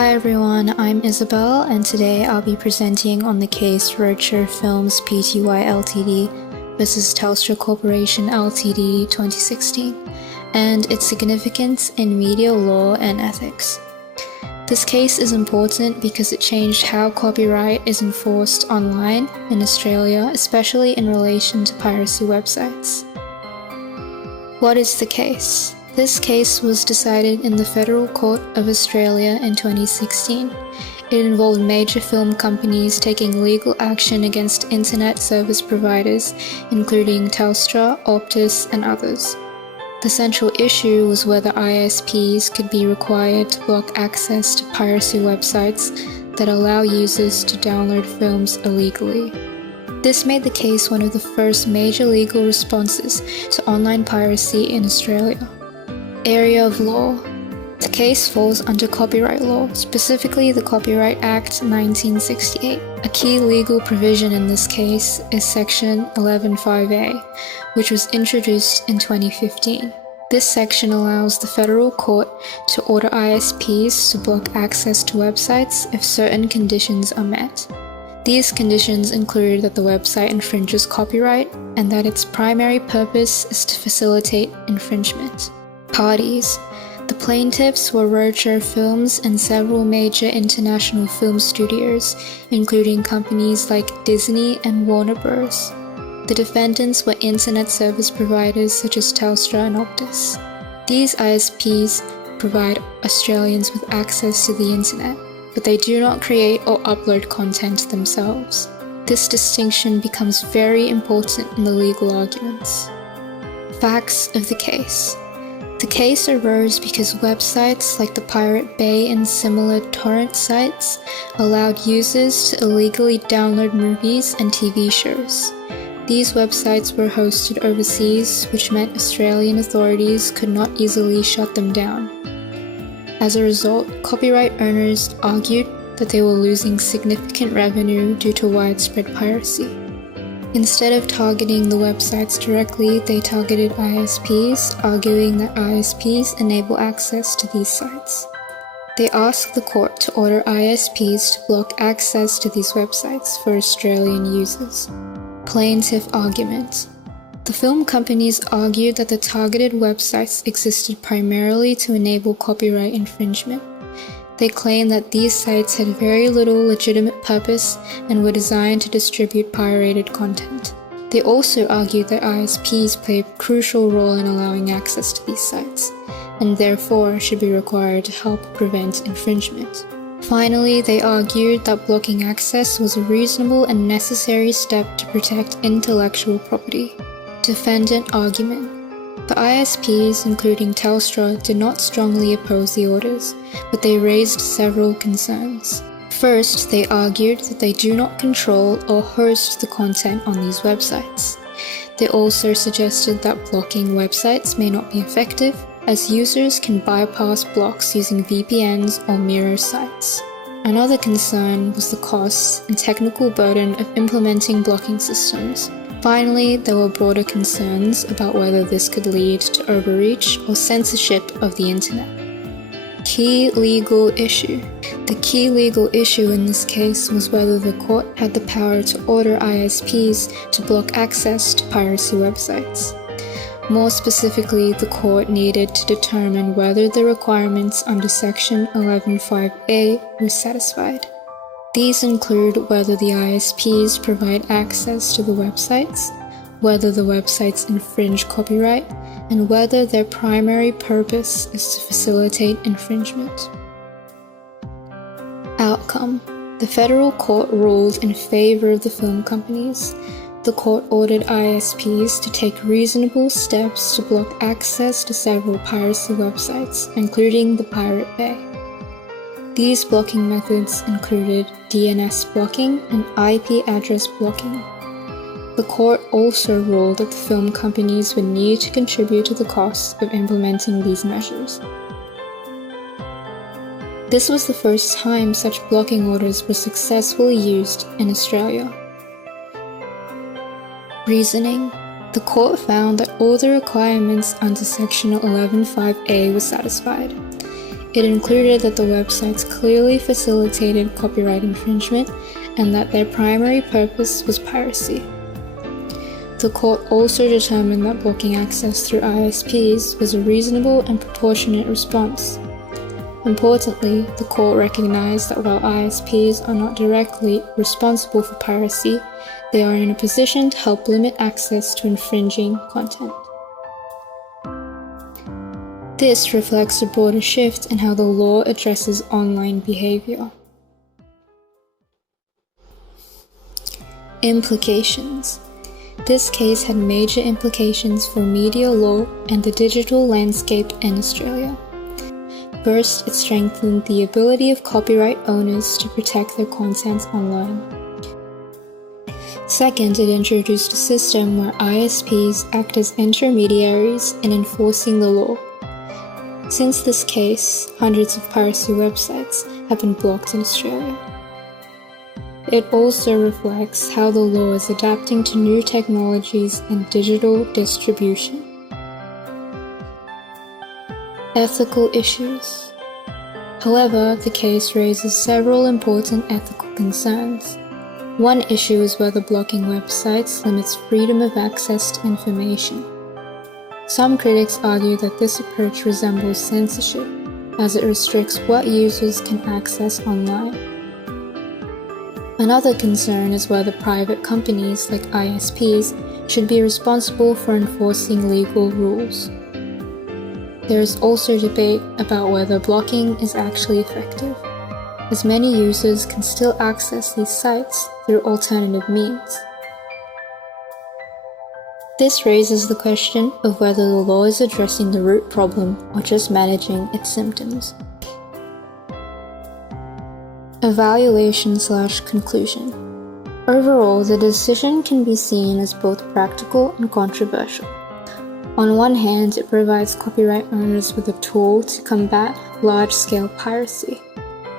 Hi everyone, I'm Isabel and today I'll be presenting on the case Roadshow Films Pty Ltd versus Telstra Corporation Ltd 2016 and its significance in media law and ethics. This case is important because it changed how copyright is enforced online in Australia, especially in relation to piracy websites. What is the case? This case was decided in the Federal Court of Australia in 2016. It involved major film companies taking legal action against internet service providers, including Telstra, Optus, and others. The central issue was whether ISPs could be required to block access to piracy websites that allow users to download films illegally. This made the case one of the first major legal responses to online piracy in Australia. Area of law. The case falls under copyright law, specifically the Copyright Act 1968. A key legal provision in this case is Section 11(5)(a), which was introduced in 2015. This section allows the federal court to order ISPs to block access to websites if certain conditions are met. These conditions include that the website infringes copyright and that its primary purpose is to facilitate infringement. Parties. The plaintiffs were Roadshow Films and several major international film studios, including companies like Disney and Warner Bros. The defendants were internet service providers such as Telstra and Optus. These ISPs provide Australians with access to the internet, but they do not create or upload content themselves. This distinction becomes very important in the legal arguments. Facts of the case. The case arose because websites like the Pirate Bay and similar torrent sites allowed users to illegally download movies and TV shows. These websites were hosted overseas, which meant Australian authorities could not easily shut them down. As a result, copyright owners argued that they were losing significant revenue due to widespread piracy. Instead of targeting the websites directly, they targeted ISPs, arguing that ISPs enable access to these sites. They asked the court to order ISPs to block access to these websites for Australian users. Plaintiff argument. The film companies argued that the targeted websites existed primarily to enable copyright infringement. They claimed that these sites had very little legitimate purpose and were designed to distribute pirated content. They also argued that ISPs play a crucial role in allowing access to these sites, and therefore should be required to help prevent infringement. Finally, they argued that blocking access was a reasonable and necessary step to protect intellectual property. Defendant argument. The ISPs, including Telstra, did not strongly oppose the orders, but they raised several concerns. First, they argued that they do not control or host the content on these websites. They also suggested that blocking websites may not be effective, as users can bypass blocks using VPNs or mirror sites. Another concern was the costs and technical burden of implementing blocking systems. Finally, there were broader concerns about whether this could lead to overreach or censorship of the internet. Key legal issue. The key legal issue in this case was whether the court had the power to order ISPs to block access to piracy websites. More specifically, the court needed to determine whether the requirements under Section 11(5)(a) were satisfied. These include whether the ISPs provide access to the websites, whether the websites infringe copyright, and whether their primary purpose is to facilitate infringement. Outcome. The federal court ruled in favor of the film companies. The court ordered ISPs to take reasonable steps to block access to several piracy websites, including the Pirate Bay. These blocking methods included DNS blocking and IP address blocking. The court also ruled that the film companies would need to contribute to the costs of implementing these measures. This was the first time such blocking orders were successfully used in Australia. Reasoning. The court found that all the requirements under Section 11(5)(a) were satisfied. It included that the websites clearly facilitated copyright infringement and that their primary purpose was piracy. The court also determined that blocking access through ISPs was a reasonable and proportionate response. Importantly, the court recognized that while ISPs are not directly responsible for piracy, they are in a position to help limit access to infringing content. This reflects a broader shift in how the law addresses online behavior. Implications. This case had major implications for media law and the digital landscape in Australia. First, it strengthened the ability of copyright owners to protect their content online. Second, it introduced a system where ISPs act as intermediaries in enforcing the law. Since this case, hundreds of piracy websites have been blocked in Australia. It also reflects how the law is adapting to new technologies and digital distribution. Ethical issues. However, the case raises several important ethical concerns. One issue is whether blocking websites limits freedom of access to information. Some critics argue that this approach resembles censorship, as it restricts what users can access online. Another concern is whether private companies like ISPs should be responsible for enforcing legal rules. There is also debate about whether blocking is actually effective, as many users can still access these sites through alternative means. This raises the question of whether the law is addressing the root problem or just managing its symptoms. Evaluation/conclusion. Overall, the decision can be seen as both practical and controversial. On one hand, it provides copyright owners with a tool to combat large-scale piracy.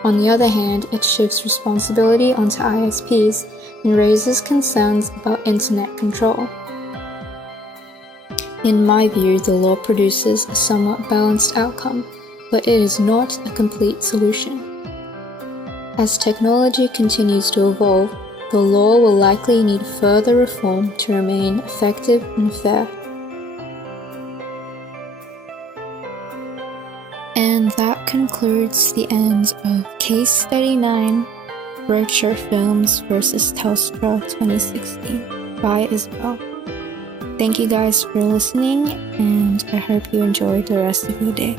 On the other hand, it shifts responsibility onto ISPs and raises concerns about internet control. In my view, the law produces a somewhat balanced outcome, but it is not a complete solution. As technology continues to evolve, the law will likely need further reform to remain effective and fair. And that concludes the end of Case Study 9, Rocher Films vs. Telstra 2016 by Isabel. Thank you guys for listening, and I hope you enjoyed the rest of your day.